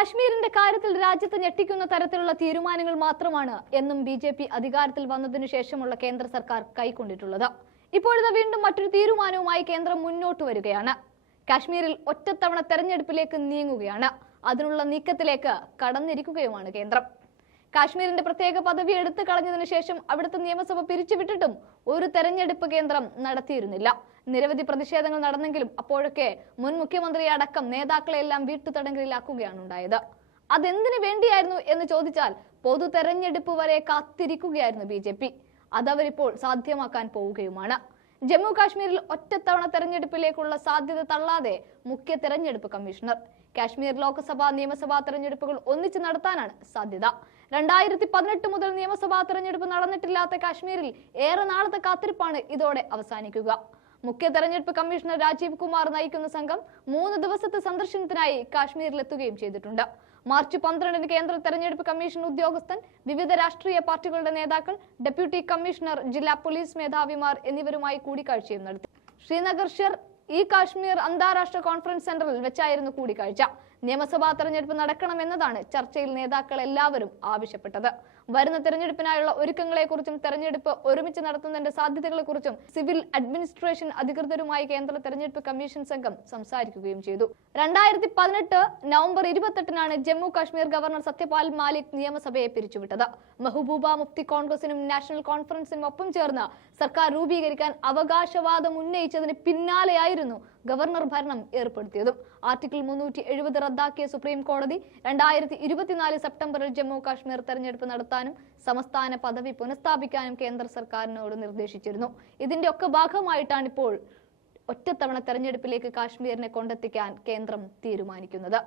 കാശ്മീരിന്റെ കാര്യത്തിൽ രാജ്യത്ത് ഞെട്ടിക്കുന്ന തരത്തിലുള്ള തീരുമാനങ്ങൾ മാത്രമാണ് എന്നും ബി ജെ പി അധികാരത്തിൽ വന്നതിനു ശേഷമുള്ള കേന്ദ്ര സർക്കാർ കൈക്കൊണ്ടിട്ടുള്ളത്. ഇപ്പോഴത്തെ വീണ്ടും മറ്റൊരു തീരുമാനവുമായി കേന്ദ്രം മുന്നോട്ട് വരികയാണ്. കാശ്മീരിൽ ഒറ്റത്തവണ തെരഞ്ഞെടുപ്പിലേക്ക് നീങ്ങുകയാണ്. അതിനുള്ള നീക്കത്തിലേക്ക് കടന്നിരിക്കുകയുമാണ് കേന്ദ്രം. കാശ്മീരിന്റെ പ്രത്യേക പദവി എടുത്തു കളഞ്ഞതിനു ശേഷം അവിടുത്തെ നിയമസഭ പിരിച്ചുവിട്ടിട്ടും ഒരു തെരഞ്ഞെടുപ്പ് കേന്ദ്രം നടത്തിയിരുന്നില്ല. നിരവധി പ്രതിഷേധങ്ങൾ നടന്നെങ്കിലും അപ്പോഴൊക്കെ മുൻ മുഖ്യമന്ത്രി അടക്കം നേതാക്കളെല്ലാം വീട്ടുതടങ്കലിലാക്കുകയാണ് ഉണ്ടായത് അതെന്തിനു വേണ്ടിയായിരുന്നു എന്ന് ചോദിച്ചാൽ പൊതു തെരഞ്ഞെടുപ്പ് വരെ കാത്തിരിക്കുകയായിരുന്നു ബി ജെ പി. അതവരിപ്പോൾ സാധ്യമാക്കാൻ പോവുകയുമാണ്. ജമ്മു കാശ്മീരിൽ ഒറ്റത്തവണ തെരഞ്ഞെടുപ്പിലേക്കുള്ള സാധ്യത തള്ളാതെ മുഖ്യ തെരഞ്ഞെടുപ്പ് കമ്മീഷണർ. കാശ്മീർ ലോക്സഭാ നിയമസഭാ തെരഞ്ഞെടുപ്പുകൾ ഒന്നിച്ച് നടത്താനാണ് സാധ്യത. രണ്ടായിരത്തി പതിനെട്ട് മുതൽ നിയമസഭാ തെരഞ്ഞെടുപ്പ് നടന്നിട്ടില്ലാത്ത കാശ്മീരിൽ ഏറെ നാളത്തെ കാത്തിരിപ്പാണ് ഇതോടെ അവസാനിക്കുക. മുഖ്യ തെരഞ്ഞെടുപ്പ് കമ്മീഷണർ രാജീവ് കുമാർ നയിക്കുന്ന സംഘം മൂന്ന് ദിവസത്തെ സന്ദർശനത്തിനായി കാശ്മീരിലെത്തുകയും ചെയ്തിട്ടുണ്ട്. മാർച്ച് പന്ത്രണ്ടിന് കേന്ദ്ര തെരഞ്ഞെടുപ്പ് കമ്മീഷൻ ഉദ്യോഗസ്ഥൻ വിവിധ രാഷ്ട്രീയ പാർട്ടികളുടെ നേതാക്കൾ ഡെപ്യൂട്ടി കമ്മീഷണർ ജില്ലാ പോലീസ് മേധാവിമാർ എന്നിവരുമായി കൂടിക്കാഴ്ചയും നടത്തി. ശ്രീനഗർ ഷെർ ഈ കാശ്മീർ അന്താരാഷ്ട്ര കോൺഫറൻസ് സെന്ററിൽ വെച്ചായിരുന്നു കൂടിക്കാഴ്ച. നിയമസഭാ തെരഞ്ഞെടുപ്പ് നടക്കണമെന്നതാണ് ചർച്ചയിൽ നേതാക്കൾ എല്ലാവരും ആവശ്യപ്പെട്ടത്. വരുന്ന തെരഞ്ഞെടുപ്പിനായുള്ള ഒരുക്കങ്ങളെക്കുറിച്ചും തെരഞ്ഞെടുപ്പ് ഒരുമിച്ച് നടത്തുന്നതിന്റെ സാധ്യതകളെക്കുറിച്ചും സിവിൽ അഡ്മിനിസ്ട്രേഷൻ അധികൃതരുമായി കേന്ദ്ര തെരഞ്ഞെടുപ്പ് കമ്മീഷൻ സംഘം സംസാരിക്കുകയും ചെയ്തു. രണ്ടായിരത്തി പതിനെട്ട് നവംബർ ഇരുപത്തെട്ടിനാണ് ജമ്മു കാശ്മീർ ഗവർണർ സത്യപാൽ മാലിക് നിയമസഭയെ പിരിച്ചുവിട്ടത്. മെഹബൂബ മുഫ്തി കോൺഗ്രസിനും നാഷണൽ കോൺഫറൻസിനും ഒപ്പം ചേർന്ന് സർക്കാർ രൂപീകരിക്കാൻ അവകാശവാദം ഉന്നയിച്ചതിന് പിന്നാലെയായിരുന്നു ഗവർണർ ഭരണം ഏർപ്പെടുത്തിയതും. ആർട്ടിക്കിൾ മുന്നൂറ്റി എഴുപത് റദ്ദാക്കിയ സുപ്രീം കോടതി രണ്ടായിരത്തി ഇരുപത്തിനാല് സെപ്റ്റംബറിൽ ജമ്മു കാശ്മീർ തെരഞ്ഞെടുപ്പ് നടത്താനും സംസ്ഥാന പദവി പുനഃസ്ഥാപിക്കാനും കേന്ദ്ര സർക്കാരിനോട് നിർദ്ദേശിച്ചിരുന്നു. ഇതിന്റെ ഒക്കെ ഭാഗമായിട്ടാണ് ഇപ്പോൾ ഒറ്റത്തവണ തെരഞ്ഞെടുപ്പിലേക്ക് കാശ്മീരിനെ കൊണ്ടെത്തിക്കാൻ കേന്ദ്രം തീരുമാനിക്കുന്നത്.